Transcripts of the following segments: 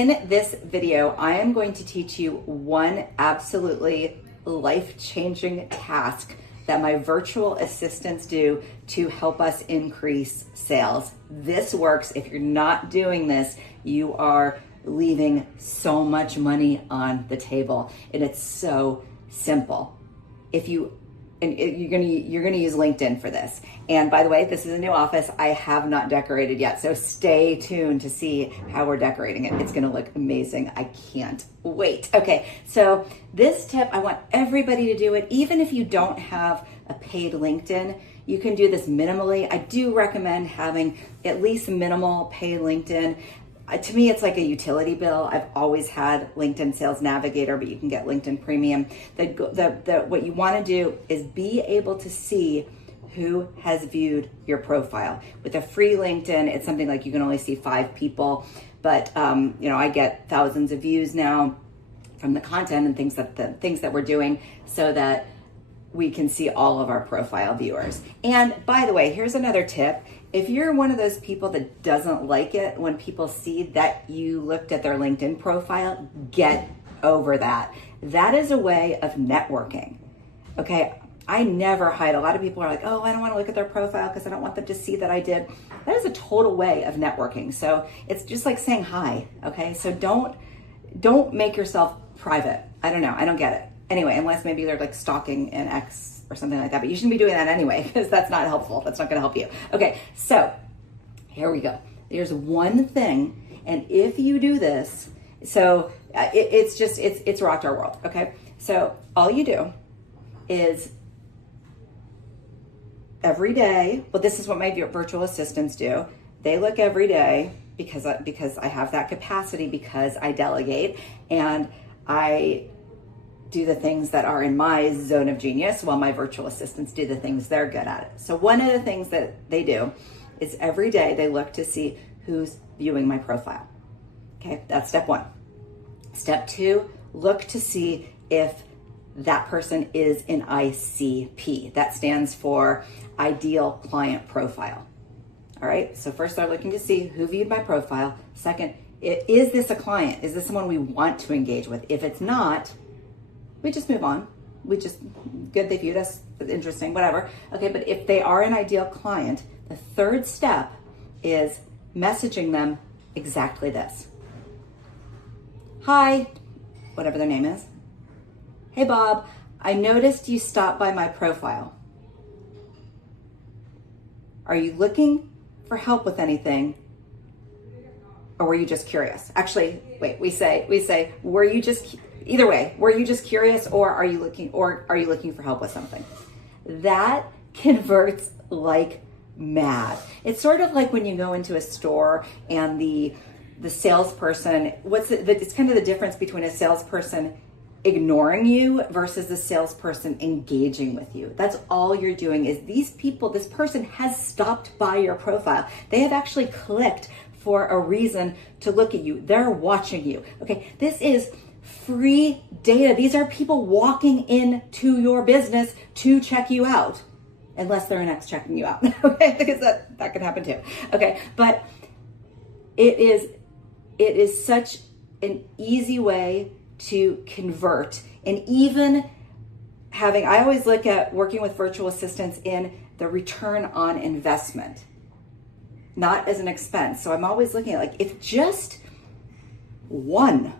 In this video, I am going to teach you one absolutely life-changing task that my virtual assistants do to help us increase sales. This works. If you're not doing this, you are leaving so much money on the table, and it's so simple. You're gonna use LinkedIn for this. And by the way, this is a new office. I have not decorated yet, so stay tuned to see how we're decorating it. It's gonna look amazing. I can't wait. Okay, so this tip, I want everybody to do it. Even if you don't have a paid LinkedIn, you can do this minimally. I do recommend having at least minimal paid LinkedIn. To me, it's like a utility bill. I've always had LinkedIn Sales Navigator, but you can get LinkedIn Premium. What you want to do is be able to see who has viewed your profile. With a free LinkedIn, it's something like you can only see 5 people, but I get thousands of views now from the content and things that we're doing, so that we can see all of our profile viewers. And by the way, here's another tip. If you're one of those people that doesn't like it when people see that you looked at their LinkedIn profile, get over that. That is a way of networking. Okay, I never hide. A lot of people are like, oh, I don't want to look at their profile because I don't want them to see that I did. That is a total way of networking. So it's just like saying hi, okay? So don't make yourself private. I don't know, I don't get it. Anyway, unless maybe they're like stalking an ex or something like that, but you shouldn't be doing that anyway, because that's not helpful. That's not gonna help you. Okay, so here we go. There's one thing, and if you do this, so it's rocked our world, okay? So all you do is every day, well, this is what my virtual assistants do. They look every day because I have that capacity, because I delegate, and I do the things that are in my zone of genius while my virtual assistants do the things they're good at. So one of the things that they do is every day they look to see who's viewing my profile. Okay, that's step 1. Step 2, look to see if that person is an ICP. That stands for Ideal Client Profile. All right, so first they're looking to see who viewed my profile. Second, is this a client? Is this someone we want to engage with? If it's not, we just move on. Good, they viewed us, interesting, whatever. Okay, but if they are an ideal client, the third step is messaging them exactly this. Hi, whatever their name is. Hey Bob, I noticed you stopped by my profile. Are you looking for help with anything? Or were you just curious? Actually, wait, we say, were you just, either way, were you just curious, or are you looking for help with something? That converts like mad. It's sort of like when you go into a store and the salesperson, it's kind of the difference between a salesperson ignoring you versus the salesperson engaging with you. That's all you're doing is this person has stopped by your profile. They have actually clicked for a reason to look at you. They're watching you. Okay, this is free data. These are people walking into your business to check you out, unless they're an ex checking you out. Okay, because that can happen too. Okay, but it is such an easy way to convert. And even I always look at working with virtual assistants in the return on investment, not as an expense. So I'm always looking at, like, if just one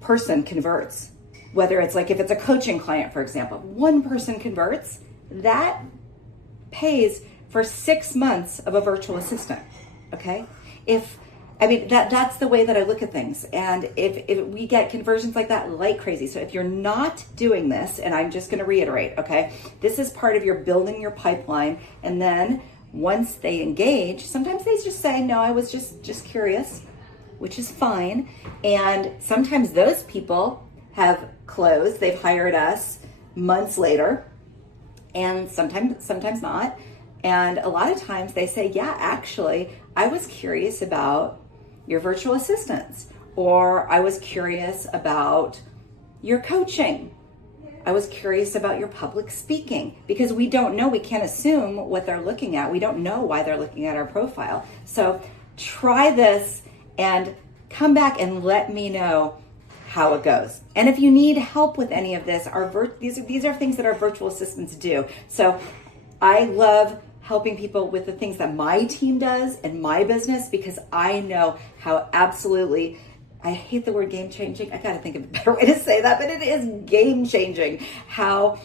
person converts, whether it's like if it's a coaching client, for example, one person converts, that pays for 6 months of a virtual assistant. Okay, that's the way that I look at things. And if we get conversions like that like crazy. So if you're not doing this, and I'm just going to reiterate, okay, this is part of your building your pipeline. And then once they engage, sometimes they just say, no, I was just curious, which is fine. And sometimes those people have closed. They've hired us months later, and sometimes not. And a lot of times they say, yeah, actually, I was curious about your virtual assistants, or I was curious about your coaching. I was curious about your public speaking, because we don't know, we can't assume what they're looking at. We don't know why they're looking at our profile. So try this and come back and let me know how it goes. And if you need help with any of this, these are things that our virtual assistants do. So I love helping people with the things that my team does in my business, because I know how absolutely, I hate the word game changing. I gotta think of a better way to say that, but it is game changing how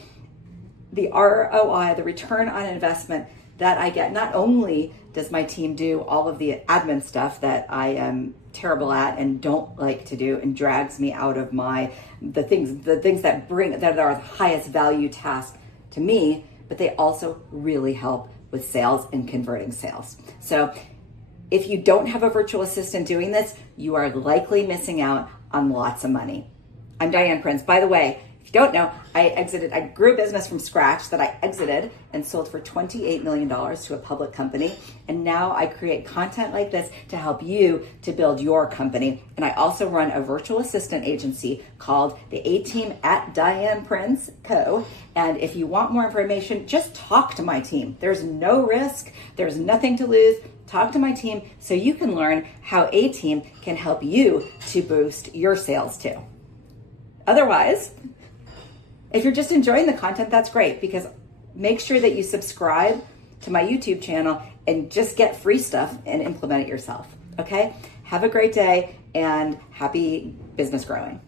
the ROI, the return on investment that I get. Not only does my team do all of the admin stuff that I am terrible at and don't like to do and drags me out of the things that are the highest value task to me, but they also really help with sales and converting sales. So if you don't have a virtual assistant doing this, you are likely missing out on lots of money. I'm Diane Prince. By the way, if you don't know, I grew a business from scratch that I exited and sold for $28 million to a public company. And now I create content like this to help you to build your company. And I also run a virtual assistant agency called the ATeam at Diane Prince Co. And if you want more information, just talk to my team. There's no risk. There's nothing to lose. Talk to my team so you can learn how ATeam can help you to boost your sales too. Otherwise, if you're just enjoying the content, that's great, because make sure that you subscribe to my YouTube channel and just get free stuff and implement it yourself. Okay? Have a great day and happy business growing.